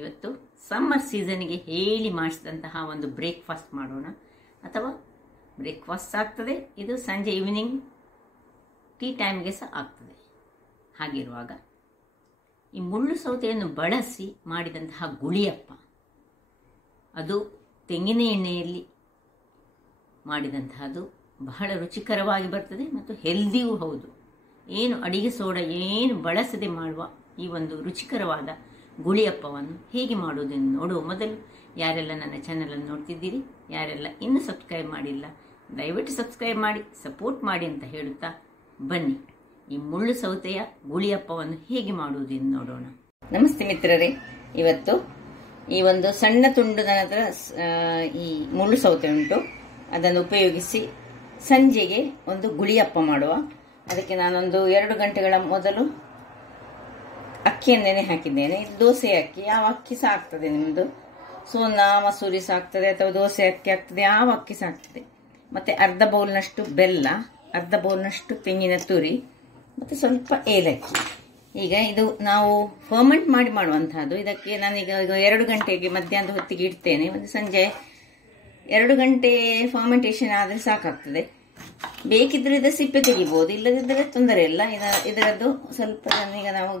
ಇವತ್ತು ಸಮ್ಮರ್ ಸೀಸನ್ಗೆ ಹೇಳಿ ಮಾಡಿಸಿದಂತಹ ಒಂದು ಬ್ರೇಕ್ಫಾಸ್ಟ್ ಮಾಡೋಣ. ಅಥವಾ ಬ್ರೇಕ್ಫಾಸ್ಟ್ ಆಗ್ತದೆ, ಇದು ಸಂಜೆ ಈವ್ನಿಂಗ್ ಟೀ ಟೈಮ್ಗೆ ಸಹ ಆಗ್ತದೆ. ಹಾಗಿರುವಾಗ ಈ ಮುಳ್ಳು ಸೌತೆಯನ್ನು ಬಳಸಿ ಮಾಡಿದಂತಹ ಗುಳಿಯಪ್ಪ, ಅದು ತೆಂಗಿನ ಎಣ್ಣೆಯಲ್ಲಿ ಮಾಡಿದಂತಹದ್ದು, ಬಹಳ ರುಚಿಕರವಾಗಿ ಬರ್ತದೆ ಮತ್ತು ಹೆಲ್ದಿಯೂ ಹೌದು. ಏನು ಅಡಿಗೆ ಸೋಡಾ ಏನು ಬಳಸದೆ ಮಾಡುವ ಈ ಒಂದು ರುಚಿಕರವಾದ ಗುಳಿಯಪ್ಪವನ್ನು ಹೇಗೆ ಮಾಡುವುದನ್ನು ನೋಡುವ ಮೊದಲು ಯಾರೆಲ್ಲ ನನ್ನ ಚಾನಲನ್ನು ನೋಡ್ತಿದ್ದೀರಿ, ಯಾರೆಲ್ಲ ಇನ್ನೂ ಸಬ್ಸ್ಕ್ರೈಬ್ ಮಾಡಿಲ್ಲ, ದಯವಿಟ್ಟು ಸಬ್ಸ್ಕ್ರೈಬ್ ಮಾಡಿ ಸಪೋರ್ಟ್ ಮಾಡಿ ಅಂತ ಹೇಳುತ್ತಾ ಬನ್ನಿ ಈ ಮುಳ್ಳು ಸೌತೆಯ ಗುಳಿಯಪ್ಪವನ್ನು ಹೇಗೆ ಮಾಡುವುದನ್ನು ನೋಡೋಣ. ನಮಸ್ತೆ ಮಿತ್ರರೇ, ಇವತ್ತು ಈ ಒಂದು ಸಣ್ಣ ತುಂಡು ನನ್ನ ಹತ್ರ ಈ ಮುಳ್ಳು ಸೌತೆ ಉಂಟು. ಅದನ್ನು ಉಪಯೋಗಿಸಿ ಸಂಜೆಗೆ ಒಂದು ಗುಳಿಯಪ್ಪ ಮಾಡುವ. ಅದಕ್ಕೆ ನಾನೊಂದು 2 ಗಂಟೆಗಳ ಮೊದಲು ಅಕ್ಕಿಯನ್ನು ನೆನೆ ಹಾಕಿದ್ದೇನೆ. ಇದು ದೋಸೆ ಅಕ್ಕಿ, ಯಾವ ಅಕ್ಕಿ ಸಹ ಆಗ್ತದೆ ನಿಮ್ಮದು. ಸೋನಾ ಮಸೂರಿ ಸಹ ಆಗ್ತದೆ ಅಥವಾ ದೋಸೆ ಅಕ್ಕಿ ಆಗ್ತದೆ, ಯಾವ ಅಕ್ಕಿ ಸಹ ಆಗ್ತದೆ. ಮತ್ತೆ ಅರ್ಧ ಬೌಲ್ನಷ್ಟು ಬೆಲ್ಲ, ಅರ್ಧ ಬೌಲ್ನಷ್ಟು ತೆಂಗಿನ ತುರಿ ಮತ್ತು ಸ್ವಲ್ಪ ಏಲಕ್ಕಿ. ಈಗ ಇದು ನಾವು ಫರ್ಮೆಂಟ್ ಮಾಡಿ ಮಾಡುವಂತಹದ್ದು. ಇದಕ್ಕೆ ನಾನೀಗ 2 ಗಂಟೆಗೆ ಮಧ್ಯಾಹ್ನದ ಹೊತ್ತಿಗೆ ಇಡ್ತೇನೆ. ಒಂದು ಸಂಜೆ 2 ಗಂಟೆ ಫರ್ಮೆಂಟೇಷನ್ ಆದರೆ ಸಾಕಾಗ್ತದೆ. ಬೇಕಿದ್ರೆ ಇದು ಸಿಪ್ಪೆ ತೆಗಿಬಹುದು, ಇಲ್ಲದಿದ್ದರೆ ತೊಂದರೆ ಇಲ್ಲ. ಇದರದ್ದು ಸ್ವಲ್ಪ ಈಗ ನಾವು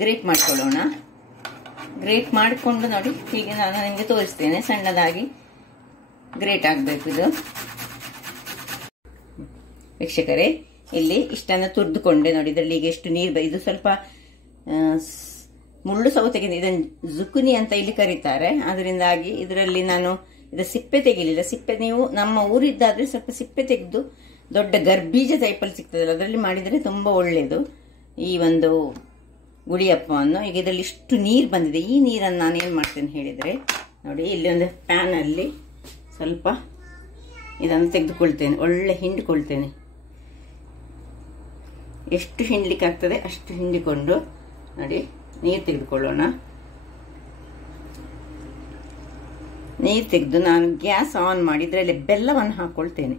ಗ್ರೇಟ್ ಮಾಡ್ಕೊಳ್ಳೋಣ. ಗ್ರೇಟ್ ಮಾಡಿಕೊಂಡು ನೋಡಿ, ಹೀಗೆ ನಾನು ನಿಮಗೆ ತೋರಿಸ್ತೇನೆ. ಸಣ್ಣದಾಗಿ ಗ್ರೇಟ್ ಆಗಬೇಕು ಇದು. ವೀಕ್ಷಕರೇ, ಇಲ್ಲಿ ಇಷ್ಟನ್ನು ತುರಿದುಕೊಂಡೆ ನೋಡಿ. ಇದರಲ್ಲಿ ಈಗ ಎಷ್ಟು ನೀರು ಇದು ಸ್ವಲ್ಪ ಮುಳ್ಳು ಸೌತೆಗೆ ಇದನ್ನು ಜುಕುನಿ ಅಂತ ಇಲ್ಲಿ ಕರೀತಾರೆ. ಅದರಿಂದಾಗಿ ಇದರಲ್ಲಿ ನಾನು ಇದರ ಸಿಪ್ಪೆ ತೆಗಿಲಿಲ್ಲ. ಸಿಪ್ಪೆ ನೀವು ನಮ್ಮ ಊರಿದ್ದಾದ್ರೆ ಸ್ವಲ್ಪ ಸಿಪ್ಪೆ ತೆಗೆದು ದೊಡ್ಡ ಗರ್ಬೀಜ ಟೈಪಲ್ಲಿ ಸಿಗ್ತದಲ್ಲ, ಅದರಲ್ಲಿ ಮಾಡಿದರೆ ತುಂಬ ಒಳ್ಳೆಯದು ಈ ಒಂದು ಗುಳಿಯಪ್ಪವನ್ನು. ಈಗ ಇದರಲ್ಲಿ ಇಷ್ಟು ನೀರು ಬಂದಿದೆ. ಈ ನೀರನ್ನು ನಾನೇನು ಮಾಡ್ತೇನೆ ಹೇಳಿದರೆ ನೋಡಿ, ಇಲ್ಲಿ ಒಂದು ಪ್ಯಾನಲ್ಲಿ ಸ್ವಲ್ಪ ಇದನ್ನು ತೆಗೆದುಕೊಳ್ತೇನೆ, ಒಳ್ಳೆ ಹಿಂಡಿಕೊಳ್ತೇನೆ. ಎಷ್ಟು ಹಿಂಡ್ಲಿಕ್ಕೆ ಆಗ್ತದೆ ಅಷ್ಟು ಹಿಂಡಿಕೊಂಡು ನೋಡಿ ನೀರು ತೆಗೆದುಕೊಳ್ಳೋಣ. ನೀರು ತೆಗೆದು ನಾನು ಗ್ಯಾಸ್ ಆನ್ ಮಾಡಿ ಇದರಲ್ಲಿ ಬೆಲ್ಲವನ್ನು ಹಾಕೊಳ್ತೇನೆ.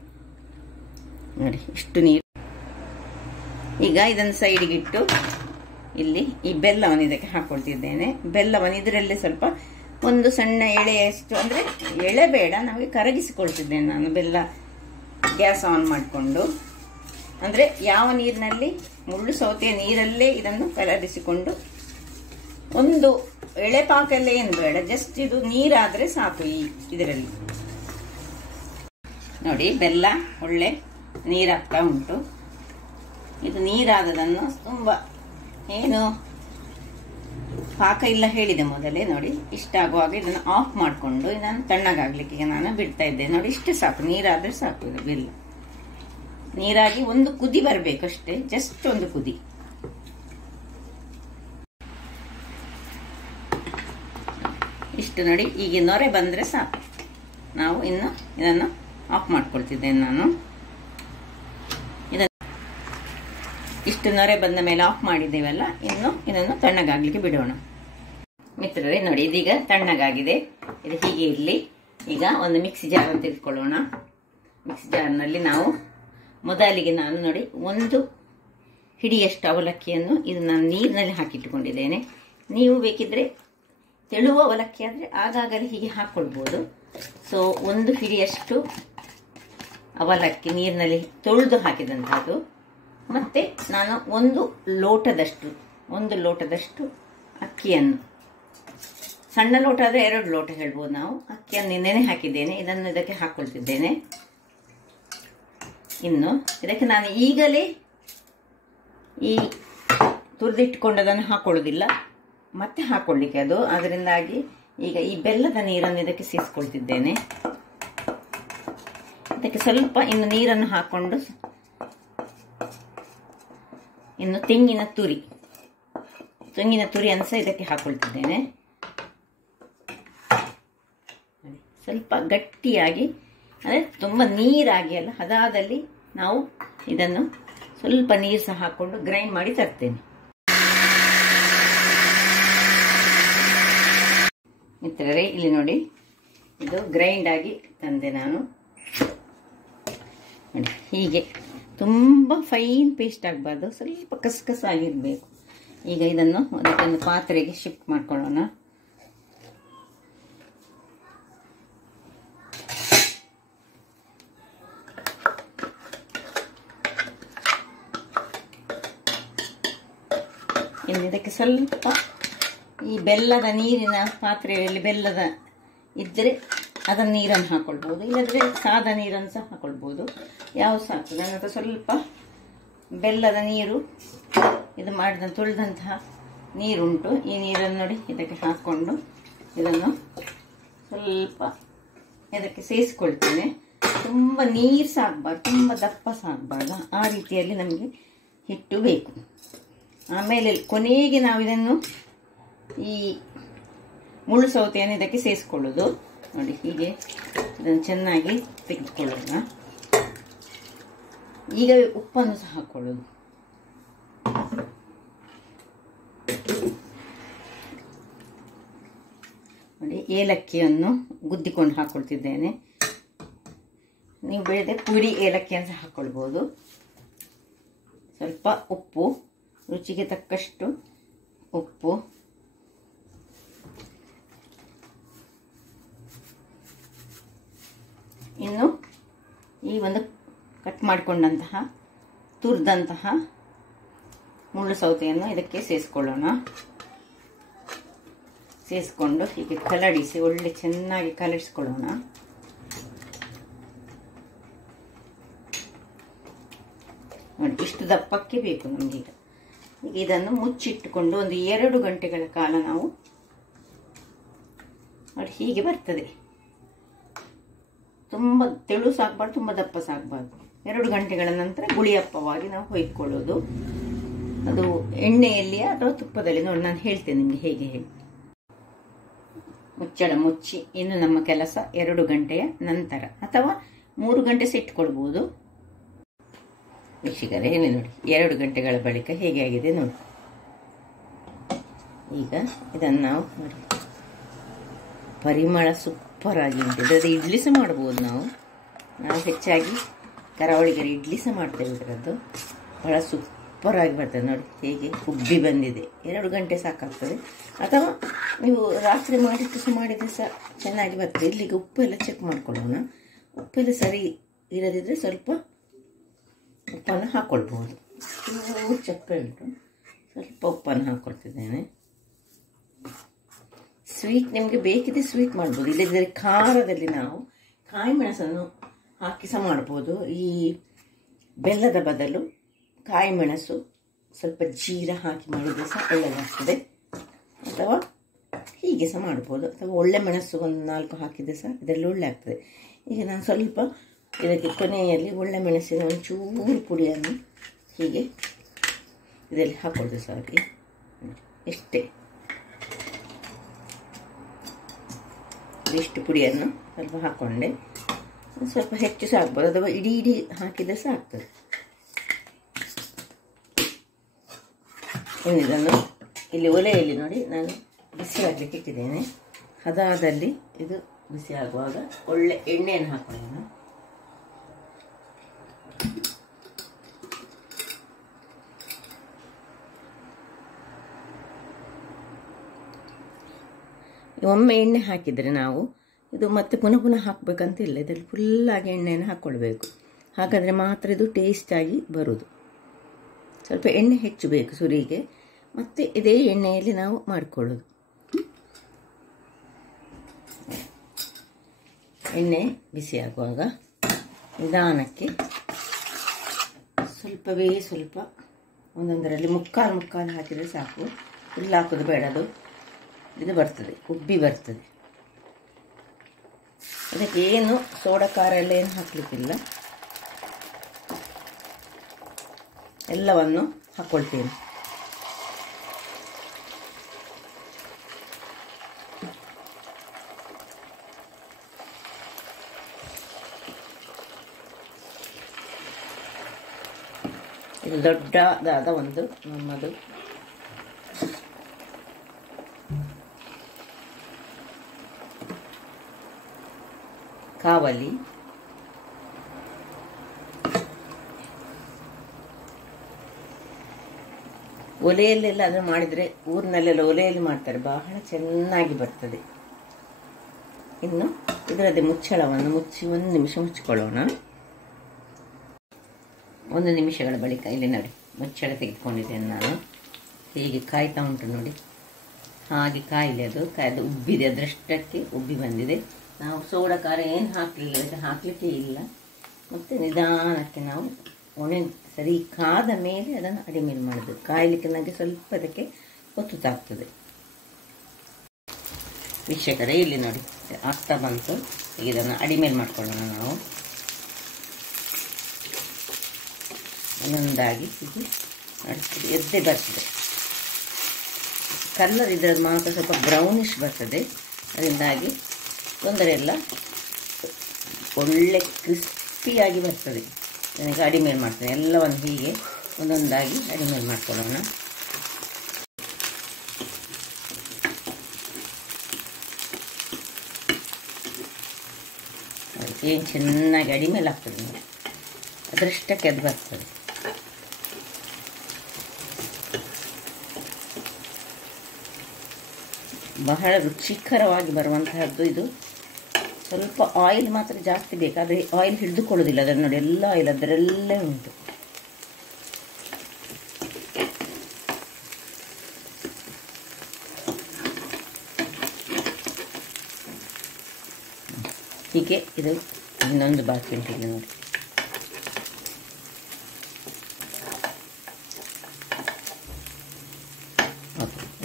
ನೋಡಿ ಇಷ್ಟು ನೀರು. ಈಗ ಇದನ್ನು ಸೈಡಿಗೆ ಇಟ್ಟು ಇಲ್ಲಿ ಈ ಬೆಲ್ಲವನ್ನು ಇದಕ್ಕೆ ಹಾಕೊಳ್ತಿದ್ದೇನೆ. ಬೆಲ್ಲವನ್ನು ಇದರಲ್ಲಿ ಸ್ವಲ್ಪ ಒಂದು ಸಣ್ಣ ಎಳೆಯಷ್ಟು, ಅಂದರೆ ಎಳೆ ಬೇಡ, ನಮಗೆ ಕರಗಿಸಿಕೊಳ್ತಿದ್ದೇನೆ ನಾನು ಬೆಲ್ಲ. ಗ್ಯಾಸ್ ಆನ್ ಮಾಡಿಕೊಂಡು, ಅಂದರೆ ಯಾವ ನೀರಿನಲ್ಲಿ, ಮುಳ್ಳು ಸೌತೆಯ ನೀರಲ್ಲೇ ಇದನ್ನು ಕಲರಿಸಿಕೊಂಡು, ಒಂದು ಎಳೆ ಪಾಕೆಲ್ಲ ಏನು ಬೇಡ, ಜಸ್ಟ್ ಇದು ನೀರಾದರೆ ಸಾಕು. ಇದರಲ್ಲಿ ನೋಡಿ ಬೆಲ್ಲ ಒಳ್ಳೆ ನೀರಾಗ್ತಾ ಉಂಟು. ಇದು ನೀರಾದದನ್ನು ತುಂಬ ಏನು ಪಾಕ ಇಲ್ಲ ಹೇಳಿದೆ ಮೊದಲೇ. ನೋಡಿ ಇಷ್ಟಾಗುವಾಗ ಇದನ್ನು ಆಫ್ ಮಾಡಿಕೊಂಡು ನಾನು ತಣ್ಣಗಾಗ್ಲಿಕ್ಕೆ ಈಗ ನಾನು ಬಿಡ್ತಾ ಇದ್ದೇನೆ. ನೋಡಿ ಇಷ್ಟು ಸಾಕು, ನೀರಾದರೆ ಸಾಕು. ಇದು ಬೆಲ್ಲ ನೀರಾಗಿ ಒಂದು ಕುದಿ ಬರಬೇಕಷ್ಟೇ, ಜಸ್ಟ್ ಒಂದು ಕುದಿ. ಇಷ್ಟು ನೋಡಿ, ಈಗ ನೊರೆ ಬಂದರೆ ಸಾಕು. ನಾವು ಇನ್ನು ಇದನ್ನು ಆಫ್ ಮಾಡ್ಕೊಳ್ತಿದ್ದೇನೆ ನಾನು. ಇಷ್ಟು ನೊರೆ ಬಂದ ಮೇಲೆ ಆಫ್ ಮಾಡಿದ್ದೇವಲ್ಲ, ಇನ್ನು ಇದನ್ನು ತಣ್ಣಗಾಗ್ಲಿಕ್ಕೆ ಬಿಡೋಣ. ಮಿತ್ರರೇ ನೋಡಿ, ಇದೀಗ ತಣ್ಣಗಾಗಿದೆ. ಇದು ಹೀಗೆ ಇರಲಿ. ಈಗ ಒಂದು ಮಿಕ್ಸಿ ಜಾರನ್ನು ತೆಗೆದುಕೊಳ್ಳೋಣ. ಮಿಕ್ಸಿ ಜಾರ್ನಲ್ಲಿ ನಾವು ಮೊದಲಿಗೆ ನಾನು ನೋಡಿ 1 ಹಿಡಿಯಷ್ಟು ಅವಲಕ್ಕಿಯನ್ನು ಇದು ನಾನು ನೀರಿನಲ್ಲಿ ಹಾಕಿಟ್ಟುಕೊಂಡಿದ್ದೇನೆ. ನೀವು ಬೇಕಿದ್ರೆ ತೆಳುವ ಅವಲಕ್ಕಿ ಆದರೆ ಆಗಾಗಲೇ ಹೀಗೆ ಹಾಕ್ಕೊಳ್ಬೋದು. ಸೊ 1 ಹಿಡಿಯಷ್ಟು ಅವಲಕ್ಕಿ ನೀರಿನಲ್ಲಿ ತೊಳೆದು ಹಾಕಿದಂಥದ್ದು. ಮತ್ತು ನಾನು 1 ಲೋಟದಷ್ಟು ಅಕ್ಕಿಯನ್ನು, ಸಣ್ಣ ಲೋಟ ಆದರೆ 2 ಲೋಟ ಹೇಳ್ಬೋದು ನಾವು, ಅಕ್ಕಿಯನ್ನು ನೆನೆ ಹಾಕಿದ್ದೇನೆ. ಇದನ್ನು ಇದಕ್ಕೆ ಹಾಕ್ಕೊಳ್ತಿದ್ದೇನೆ. ಇನ್ನು ಇದಕ್ಕೆ ನಾನು ಈಗಲೇ ಈ ತುರಿದಿಟ್ಟುಕೊಂಡದನ್ನು ಹಾಕೊಳ್ಳೋದಿಲ್ಲ, ಮತ್ತೆ ಹಾಕೊಳ್ಳಿಕ್ಕೆ ಅದು. ಅದರಿಂದಾಗಿ ಈಗ ಈ ಬೆಲ್ಲದ ನೀರನ್ನು ಇದಕ್ಕೆ ಸೇರಿಸ್ಕೊಳ್ತಿದ್ದೇನೆ. ಇದಕ್ಕೆ ಸ್ವಲ್ಪ ಇನ್ನು ನೀರನ್ನು ಹಾಕೊಂಡು, ಇನ್ನು ತೆಂಗಿನ ತುರಿಯನ್ನು ಸಹ ಇದಕ್ಕೆ ಹಾಕೊಳ್ತಿದ್ದೇನೆ. ಸ್ವಲ್ಪ ಗಟ್ಟಿಯಾಗಿ, ಅಂದರೆ ತುಂಬ ನೀರಾಗಿ ಅಲ್ಲ, ಹದಾದಲ್ಲಿ ನಾವು ಇದನ್ನು ಸ್ವಲ್ಪ ನೀರು ಸಹ ಹಾಕೊಂಡು ಗ್ರೈಂಡ್ ಮಾಡಿ ತರ್ತೇನೆ. ಮಿತ್ರರೇ ಇಲ್ಲಿ ನೋಡಿ, ಇದು ಗ್ರೈಂಡ್ ಆಗಿ ತಂದೆ ನಾನು. ನೋಡಿ ಹೀಗೆ ತುಂಬ ಫೈನ್ ಪೇಸ್ಟ್ ಆಗಬಾರ್ದು, ಸ್ವಲ್ಪ ಕಸಕಸ ಆಗಿರಬೇಕು. ಈಗ ಇದನ್ನು ಅದಕ್ಕೊಂದು ಪಾತ್ರೆಗೆ ಶಿಫ್ಟ್ ಮಾಡ್ಕೊಳ್ಳೋಣ. ಇದಕ್ಕೆ ಸ್ವಲ್ಪ ಈ ಬೆಲ್ಲದ ನೀರಿನ ಪಾತ್ರೆಯಲ್ಲಿ ಬೆಲ್ಲದ ಇದ್ದರೆ ಅದರ ನೀರನ್ನು ಹಾಕ್ಕೊಳ್ಬೋದು, ಇಲ್ಲದ್ರೆ ಸಾದಾ ನೀರನ್ನು ಸಹ ಹಾಕ್ಕೊಳ್ಬೋದು, ಯಾವ ಸಾಕು. ನನ್ನ ಹತ್ರ ಸ್ವಲ್ಪ ಬೆಲ್ಲದ ನೀರು ಇದು ಮಾಡಿದ ತೊಳೆದಂತಹ ನೀರುಂಟು. ಈ ನೀರನ್ನು ನೋಡಿ ಇದಕ್ಕೆ ಹಾಕ್ಕೊಂಡು ಇದನ್ನು ಸ್ವಲ್ಪ ಇದಕ್ಕೆ ಸೇರಿಸ್ಕೊಳ್ತೇನೆ. ತುಂಬ ನೀರು ಸಾಕಬಾರ್ದು, ತುಂಬ ದಪ್ಪ ಸಾಕಬಾರ್ದು, ಆ ರೀತಿಯಲ್ಲಿ ನಮಗೆ ಹಿಟ್ಟು ಬೇಕು. ಆಮೇಲೆ ಕೊನೆಗೆ ನಾವು ಇದನ್ನು ಈ ಮುಳ್ಳು ಸೌತೆಯನ್ನು ಇದಕ್ಕೆ ಸೇರಿಸ್ಕೊಳ್ಳೋದು ನೋಡಿ. ಹೀಗೆ ಇದನ್ನು ಚೆನ್ನಾಗಿ ತೆಗೆದುಕೊಳ್ಳೋಣ. ಈಗ ಉಪ್ಪನ್ನು ಸಹ ಹಾಕೊಳ್ಳೋದು. ನೋಡಿ, ಏಲಕ್ಕಿಯನ್ನು ಗುದ್ದಿಕೊಂಡು ಹಾಕೊಳ್ತಿದ್ದೇನೆ. ನೀವು ಬೇರೆ ಪುಡಿ ಏಲಕ್ಕಿಯನ್ನು ಸಹ ಹಾಕ್ಕೊಳ್ಬೋದು. ಸ್ವಲ್ಪ ಉಪ್ಪು, ರುಚಿಗೆ ತಕ್ಕಷ್ಟು ಉಪ್ಪು, ಇನ್ನು ಈ ಒಂದು ಕಟ್ ಮಾಡಿಕೊಂಡಂತಹ ತುರಿದಂತಹ ಮುಳ್ಳು ಸೌತೆಯನ್ನು ಇದಕ್ಕೆ ಸೇರಿಸ್ಕೊಳ್ಳೋಣ. ಸೇರಿಸ್ಕೊಂಡು ಹೀಗೆ ಕಲಡಿಸಿ ಒಳ್ಳೆ ಚೆನ್ನಾಗಿ ಕಲಡಿಸ್ಕೊಳ್ಳೋಣ. ನೋಡಿ, ಇಷ್ಟು ದಪ್ಪಕ್ಕೆ ಬೇಕು ನಮಗೀಗ. ಈಗ ಇದನ್ನು ಮುಚ್ಚಿಟ್ಟುಕೊಂಡು ಒಂದು 2 ಗಂಟೆಗಳ ಕಾಲ ನಾವು ನೋಡಿ ಹೀಗೆ ಬರ್ತದೆ. ತುಂಬ ತೆಳು ಸಾಕಬಾರ್ದು, ತುಂಬ ದಪ್ಪ ಸಾಕಬಾರ್ದು. 2 ಗಂಟೆಗಳ ನಂತರ ಗುಳಿಯಪ್ಪವಾಗಿ ನಾವು ಹೊಯ್ಕೊಳ್ಳೋದು. ಅದು ಎಣ್ಣೆಯಲ್ಲಿ ಅಥವಾ ತುಪ್ಪದಲ್ಲಿ ನೋಡಿ ನಾನು ಹೇಳ್ತೇನೆ ನಿಮಗೆ ಹೇಗೆ ಹೇಳಿ. ಮುಚ್ಚಳ ಮುಚ್ಚಿ ಇನ್ನು ನಮ್ಮ ಕೆಲಸ 2 ಗಂಟೆಯ ನಂತರ ಅಥವಾ 3 ಗಂಟೆ ಇಟ್ಕೊಳ್ಬೋದು. ವೀಕ್ಷಕರೇ, ಏನೇ ನೋಡಿ 2 ಗಂಟೆಗಳ ಬಳಿಕ ಹೇಗೆ ಆಗಿದೆ ನೋಡಿ. ಈಗ ಇದನ್ನು ನಾವು ನೋಡಿ, ಪರಿಮಳ ಸೂಪರ್ ಆಗಿ ಉಂಟು. ಇದರದ್ದು ಇಡ್ಲಿ ಸಹ ಮಾಡ್ಬೋದು. ನಾವು ಹೆಚ್ಚಾಗಿ ಕರಾವಳಿಗರ ಇಡ್ಲಿ ಸಹ ಮಾಡ್ತೇವೆ. ಇದರದ್ದು ಬಹಳ ಸೂಪರ್ ಆಗಿ ಬರ್ತದೆ ನೋಡಿ. ಹೇಗೆ ಉಬ್ಬಿ ಬಂದಿದೆ. 2 ಗಂಟೆ ಸಾಕಾಗ್ತದೆ. ಅಥವಾ ನೀವು ರಾತ್ರಿ ಮಾಡಿಟ್ಟು ಸಹ ಮಾಡಿದರೆ ಸಹ ಚೆನ್ನಾಗಿ ಬರ್ತದೆ. ಇಲ್ಲಿಗೆ ಉಪ್ಪು ಎಲ್ಲ ಚೆಕ್ ಮಾಡ್ಕೊಳ್ಳೋಣ. ಉಪ್ಪೆಲ್ಲ ಸರಿ ಇರದಿದ್ದರೆ ಸ್ವಲ್ಪ ಉಪ್ಪನ್ನು ಹಾಕ್ಕೊಳ್ಬೋದು. ಚಪ್ಪೆ ಉಂಟು, ಸ್ವಲ್ಪ ಉಪ್ಪನ್ನು ಹಾಕ್ಕೊಳ್ತಿದ್ದೇನೆ. ಸ್ವೀಟ್ ನಿಮಗೆ ಬೇಕಿದೆ ಸ್ವೀಟ್ ಮಾಡ್ಬೋದು, ಇಲ್ಲದಿದ್ದರೆ ಖಾರದಲ್ಲಿ ನಾವು ಕಾಯಿ ಮೆಣಸನ್ನು ಹಾಕಿ ಸಹ ಮಾಡ್ಬೋದು. ಈ ಬೆಲ್ಲದ ಬದಲು ಕಾಯಿ ಮೆಣಸು ಸ್ವಲ್ಪ ಜೀರ ಹಾಕಿ ಮಾಡಿದರೆ ಸಹ ಒಳ್ಳೆಯದಾಗ್ತದೆ. ಅಥವಾ ಹೀಗೆ ಸಹ ಮಾಡ್ಬೋದು. ಅಥವಾ ಒಳ್ಳೆ ಮೆಣಸು ಒಂದು 4 ಹಾಕಿದರೆ ಸಹ ಇದರಲ್ಲಿ ಒಳ್ಳೆ ಆಗ್ತದೆ. ಈಗ ನಾನು ಸ್ವಲ್ಪ ಇದಕ್ಕೆ ಕೊನೆಯಲ್ಲಿ ಒಳ್ಳೆ ಮೆಣಸಿನ ಒಂಚೂರು ಪುಡಿಯನ್ನು ಹೀಗೆ ಇದರಲ್ಲಿ ಹಾಕೊಳ್ಳೋದು ಸಾರಿ. ಇಷ್ಟೇ, ಇಷ್ಟು ಪುಡಿಯನ್ನು ಸ್ವಲ್ಪ ಹಾಕ್ಕೊಂಡೆ. ಸ್ವಲ್ಪ ಹೆಚ್ಚು ಸಹ ಹಾಕ್ಬೋದು, ಅಥವಾ ಇಡೀ ಹಾಕಿದರೆ ಸಹ ಆಗ್ತದೆ. ಇದನ್ನು ಇಲ್ಲಿ ಒಲೆಯಲ್ಲಿ ನೋಡಿ ನಾನು ಬಿಸಿ ಆಗಲಿಕ್ಕೆ ಇಟ್ಟಿದ್ದೇನೆ. ಹದಾದಲ್ಲಿ ಇದು ಬಿಸಿ ಆಗುವಾಗ ಒಳ್ಳೆ ಎಣ್ಣೆಯನ್ನು ಹಾಕೊಳ್ಳೋಣ. ಒಮ್ಮೆ ಎಣ್ಣೆ ಹಾಕಿದರೆ ನಾವು ಇದು ಮತ್ತೆ ಪುನಃ ಹಾಕಬೇಕಂತ ಇಲ್ಲ. ಇದರಲ್ಲಿ ಫುಲ್ಲಾಗಿ ಎಣ್ಣೆಯನ್ನು ಹಾಕ್ಕೊಳ್ಬೇಕು. ಹಾಗಾದರೆ ಮಾತ್ರ ಇದು ಟೇಸ್ಟಾಗಿ ಬರೋದು. ಸ್ವಲ್ಪ ಎಣ್ಣೆ ಹೆಚ್ಚು ಬೇಕು ಸುರಿಗೆ. ಮತ್ತು ಇದೇ ಎಣ್ಣೆಯಲ್ಲಿ ನಾವು ಮಾಡಿಕೊಳ್ಳೋದು. ಎಣ್ಣೆ ಬಿಸಿ ಆಗುವಾಗ ನಿಧಾನಕ್ಕೆ ಸ್ವಲ್ಪವೇ ಸ್ವಲ್ಪ ಒಂದೊಂದರಲ್ಲಿ ಮುಕ್ಕಾಲು ಹಾಕಿದರೆ ಸಾಕು. ಫುಲ್ ಹಾಕೋದು ಬೇಡ, ಅದು ಇದು ಬರ್ತದೆ, ಉಬ್ಬಿ ಬರ್ತದೆ. ಅದಕ್ಕೆ ಏನು ಸೋಡಾ ಖಾರ ಎಲ್ಲ ಏನು ಹಾಕಲಿಕ್ಕಿಲ್ಲ. ಎಲ್ಲವನ್ನು ಹಾಕ್ಕೊಳ್ತೇನೆ. ಇದು ದೊಡ್ಡದಾದ ಒಂದು ನಮ್ಮದು ಕಾವಲಿ. ಒಲೆಯಲ್ಲೆಲ್ಲ ಅದನ್ನು ಮಾಡಿದರೆ, ಊರಿನಲ್ಲೆಲ್ಲ ಒಲೆಯಲ್ಲಿ ಮಾಡ್ತಾರೆ, ಬಹಳ ಚೆನ್ನಾಗಿ ಬರ್ತದೆ. ಇನ್ನು ಇದರದ್ದು ಮುಚ್ಚಳವನ್ನು ಮುಚ್ಚಿ 1 ನಿಮಿಷ ಮುಚ್ಚಿಕೊಳ್ಳೋಣ. 1 ನಿಮಿಷಗಳ ಬಳಿಕ ಇಲ್ಲಿ ನೋಡಿ ಮುಚ್ಚಳ ತೆಗೆದುಕೊಂಡಿದ್ದೇನೆ ನಾನು. ಹೇಗೆ ಕಾಯ್ತಾ ಉಂಟು ನೋಡಿ, ಹಾಗೆ ಕಾಯಿಲೆ ಅದು ಕಾಯ್ದು ಉಬ್ಬಿದೆ, ಅದರಷ್ಟಕ್ಕೆ ಉಬ್ಬಿ ಬಂದಿದೆ. ನಾವು ಸೋಡಾ ಖಾರ ಏನು ಹಾಕಲಿಕ್ಕೆ ಇಲ್ಲ. ಮತ್ತು ನಿಧಾನಕ್ಕೆ ನಾವು ಒಣೆ ಸರಿ ಕಾದ ಮೇಲೆ ಅದನ್ನು ಅಡಿಮೇಲೆ ಮಾಡೋದು. ಕಾಯಲಿಕ್ಕೆ ನನಗೆ ಸ್ವಲ್ಪ ಅದಕ್ಕೆ ಹೊತ್ತು ತಾಗ್ತದೆ. ವೀಕ್ಷಕರೇ, ಇಲ್ಲಿ ನೋಡಿ ಆಗ್ತಾ ಬಂತು. ಈಗ ಇದನ್ನು ಅಡಿಮೇಲೆ ಮಾಡ್ಕೊಳ್ಳೋಣ ನಾವು. ಒಂದೊಂದಾಗಿ ಹೀಗೆ ನಡೆಸ್ತೀವಿ. ಎದ್ದೇ ಬರ್ತದೆ. ಕಲರ್ ಇದ್ರದ್ದು ಮಾತ್ರ ಸ್ವಲ್ಪ ಬ್ರೌನಿಶ್ ಬರ್ತದೆ. ಅದರಿಂದಾಗಿ ತೊಂದರೆ ಇಲ್ಲ, ಒಳ್ಳೆ ಕ್ರಿಸ್ಪಿಯಾಗಿ ಬರ್ತದೆ. ನನಗೆ ಅಡಿಮೇಲೆ ಮಾಡ್ತೇನೆ. ಎಲ್ಲವನ್ನು ಹೀಗೆ ಒಂದೊಂದಾಗಿ ಅಡಿಮೇಲೆ ಮಾಡ್ಕೊಳ್ಳೋಣ. ಏನು ಚೆನ್ನಾಗಿ ಅಡಿಮೇಲೆ ಆಗ್ತದೆ ನೋಡಿ, ಅದರಷ್ಟಕ್ಕೆ ಅದು ಬರ್ತದೆ. ಬಹಳ ರುಚಿಕರವಾಗಿ ಬರುವಂತಹದ್ದು ಇದು. ಸ್ವಲ್ಪ ಆಯಿಲ್ ಮಾತ್ರ ಜಾಸ್ತಿ ಬೇಕು, ಆದರೆ ಆಯಿಲ್ ಹಿಡಿದುಕೊಳ್ಳೋದಿಲ್ಲ. ಅದನ್ನು ನೋಡಿ, ಎಲ್ಲ ಆಯಿಲ್ ಅದರಲ್ಲೇ ಉಂಟು. ಹೀಗೆ ಇದು ಇನ್ನೊಂದು ಬಾಕಿ ಉಂಟು ಇಲ್ಲಿ ನೋಡಿ.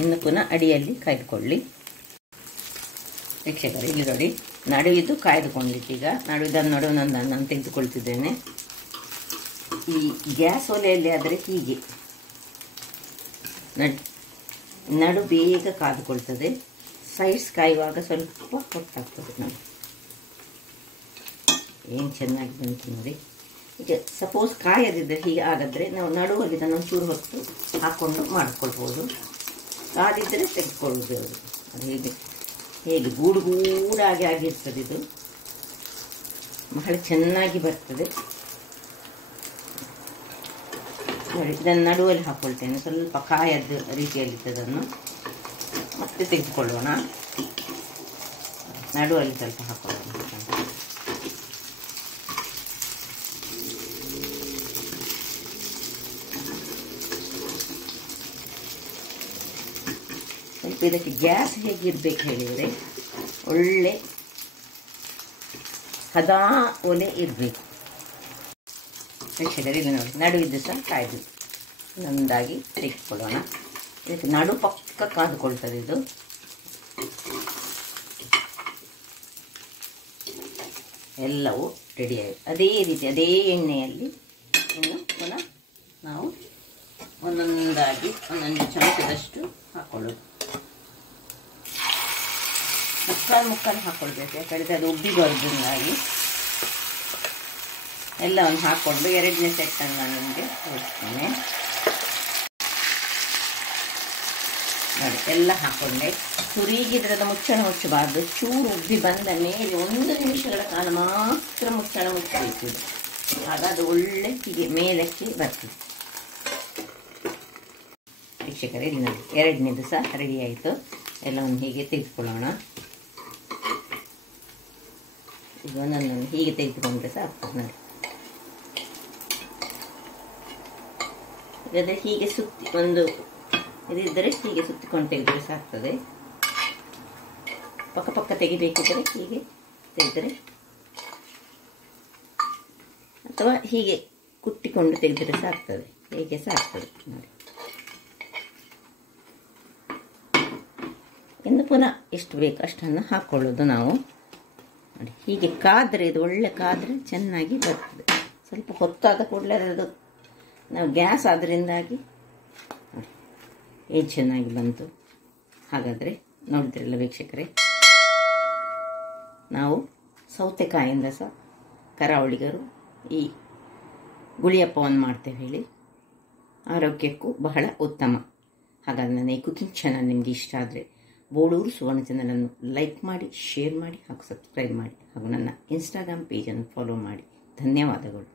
ಇನ್ನು ಪುನಃ ಅಡಿಯಲ್ಲಿ ಕಾಯ್ದುಕೊಳ್ಳಿ. ವೀಕ್ಷಕರೇ, ಇಲ್ಲಿ ನೋಡಿ, ನಡುವಿದ್ದು ಕಾಯ್ದುಕೊಂಡಿತ್ತು. ಈಗ ನಡುವಿದ್ದನ್ನು ನಡುವೊಂದನ್ನು ನಾನು ತೆಗೆದುಕೊಳ್ತಿದ್ದೇನೆ. ಈ ಗ್ಯಾಸ್ ಒಲೆಯಲ್ಲಿ ಆದರೆ ಹೀಗೆ ನಡು ಬೇಗ ಕಾದುಕೊಳ್ತದೆ. ಸೈಡ್ಸ್ ಕಾಯುವಾಗ ಸ್ವಲ್ಪ ಹೊತ್ತಾಗ್ತದೆ ನೋಡಿ. ಏನು ಚೆನ್ನಾಗಿ ಬಂತು ನೋಡಿ. ಈಗ ಸಪೋಸ್ ಕಾಯದಿದ್ದರೆ ಹೀಗೆ ಆಗಿದ್ರೆ ನಾವು ನಡುವಲ್ಲಿ ಇದನ್ನು ಒಂಚೂರು ಹೊತ್ತು ಹಾಕ್ಕೊಂಡು ಮಾಡಿಕೊಳ್ಬೋದು. ಕಾದಿದ್ದರೆ ತೆಗೆದುಕೊಳ್ಳೋದು. ಅದು ಹೀಗೆ ಹೇಗೆ ಗೂಡಾಗಿ ಆಗಿರ್ತದೆ. ಇದು ಬಹಳ ಚೆನ್ನಾಗಿ ಬರ್ತದೆ ನೋಡಿ. ಇದನ್ನು ನಡುವಲ್ಲಿ ಹಾಕ್ಕೊಳ್ತೇನೆ. ಸ್ವಲ್ಪ ಕಾಯದ ರೀತಿಯಲ್ಲಿದ್ದದನ್ನು ಮತ್ತೆ ತೆಗೆದುಕೊಳ್ಳೋಣ. ನಡುವಲ್ಲಿ ಸ್ವಲ್ಪ ಹಾಕೊಳ್ಳೋಣ. ಸ್ವಲ್ಪ ಇದಕ್ಕೆ ಗ್ಯಾಸ್ ಹೇಗಿರ್ಬೇಕು ಹೇಳಿದರೆ, ಒಳ್ಳೆ ಹದಾ ಒಲೆ ಇರಬೇಕು. ವೀಕ್ಷಕರೇ, ಇಲ್ಲಿ ನೋಡಿ, ನಡುವಿದ್ದು ಸಹ ಕಾಯ್ದು ಒಂದೊಂದಾಗಿ ತೆಗೆದುಕೊಳ್ಳೋಣ. ಇದಕ್ಕೆ ನಡು ಪಕ್ಕ ಕಾದುಕೊಳ್ತದೆ ಇದು. ಎಲ್ಲವೂ ರೆಡಿಯಾಗಿದೆ. ಅದೇ ರೀತಿ ಅದೇ ಎಣ್ಣೆಯಲ್ಲಿ ಇನ್ನು ಪುನಃ ನಾವು ಒಂದೊಂದಾಗಿ ಒಂದೊಂದು ಚಮಚದಷ್ಟು ಹಾಕೊಳ್ಳೋದು. ಮುಕ್ಕಾಲು ಹಾಕ್ಕೊಳ್ಬೇಕು, ಯಾಕಂದರೆ ಅದು ಉಬ್ಬಿಬಾರ್ದಿಂದಾಗಿ. ಎಲ್ಲವನ್ನು ಹಾಕ್ಕೊಂಡು ಎರಡನೇ ಸೆಟ್ಟನ್ನು ನಾನು ನಿಮಗೆ ತೋರಿಸ್ತೇನೆ ನೋಡಿ. ಎಲ್ಲ ಹಾಕ್ಕೊಂಡೆ. ತುರಿಗಿದ್ರದ ಮುಚ್ಚಳ ಮುಚ್ಚಬಾರ್ದು. ಚೂರು ಉಬ್ಬಿ ಬಂದ ಮೇಲೆ 1 ನಿಮಿಷಗಳ ಕಾಲ ಮಾತ್ರ ಮುಚ್ಚಳ ಮುಚ್ಚಬೇಕು. ಆಗ ಅದು ಒಳ್ಳೆ ಹೀಗೆ ಮೇಲಕ್ಕೆ ಬರ್ತದೆ. ವೀಕ್ಷಕರೇ, ಇಲ್ಲಿ ನೋಡಿ, ಎರಡನೇದು ಸಹ ರೆಡಿ ಆಯಿತು. ಎಲ್ಲವನ್ನು ಹೀಗೆ ತೆಗೆದುಕೊಳ್ಳೋಣ. ಈಗ ಒಂದೊಂದನ್ನು ಹೀಗೆ ತೆಗೆದುಕೊಂಡ್ರೆ ಸಾಕು ನೋಡಿ. ಈಗ ಹೀಗೆ ಸುತ್ತಿ ಒಂದು ಇದಿದ್ದರೆ ಹೀಗೆ ಸುತ್ತಿಕೊಂಡು ತೆಗೆದರೆ ಸಾಕ್ತದೆ. ಪಕ್ಕ ತೆಗಿಬೇಕಿದ್ದರೆ ಹೀಗೆ ತೆಗೆದರೆ, ಅಥವಾ ಹೀಗೆ ಕುಟ್ಟಿಕೊಂಡು ತೆಗೆದರೆ ಸಾಕ್ತದೆ. ಹೇಗೆ ಸಾಕ್ತದೆ ನೋಡಿ. ಇನ್ನು ಪುನಃ ಎಷ್ಟು ಬೇಕು ಅಷ್ಟನ್ನು ಹಾಕ್ಕೊಳ್ಳೋದು ನಾವು ನೋಡಿ. ಹೀಗೆ ಕಾದರೆ, ಇದು ಒಳ್ಳೆ ಕಾದರೆ ಚೆನ್ನಾಗಿ ಬರ್ತದೆ. ಸ್ವಲ್ಪ ಹೊತ್ತಾದ ಕೂಡಲೇ ಅದು ನಾವು ಗ್ಯಾಸ್ ಆದ್ದರಿಂದಾಗಿ ನೋಡಿ ಏನು ಚೆನ್ನಾಗಿ ಬಂತು. ಹಾಗಾದರೆ ನೋಡಿದ್ರಲ್ಲ ವೀಕ್ಷಕರೇ, ನಾವು ಸೌತೆಕಾಯಿಂದ ಸಹ ಕರಾವಳಿಗರು ಈ ಗುಳಿಯಪ್ಪವನ್ನು ಮಾಡ್ತೇವೆ ಹೇಳಿ. ಆರೋಗ್ಯಕ್ಕೂ ಬಹಳ ಉತ್ತಮ. ಹಾಗಾದರೆ ನನ್ನ ಈ ಕುಕಿಂಗ್ ಚಾನಲ್ ನಿಮಗೆ ಇಷ್ಟ ಆದರೆ ಬೋಳೂರು ಸುವರ್ಣ ಚಾನಲನ್ನು ಲೈಕ್ ಮಾಡಿ, ಶೇರ್ ಮಾಡಿ ಹಾಗೂ ಸಬ್ಸ್ಕ್ರೈಬ್ ಮಾಡಿ ಹಾಗೂ ನನ್ನ ಇನ್ಸ್ಟಾಗ್ರಾಮ್ ಪೇಜನ್ನು ಫಾಲೋ ಮಾಡಿ. ಧನ್ಯವಾದಗಳು.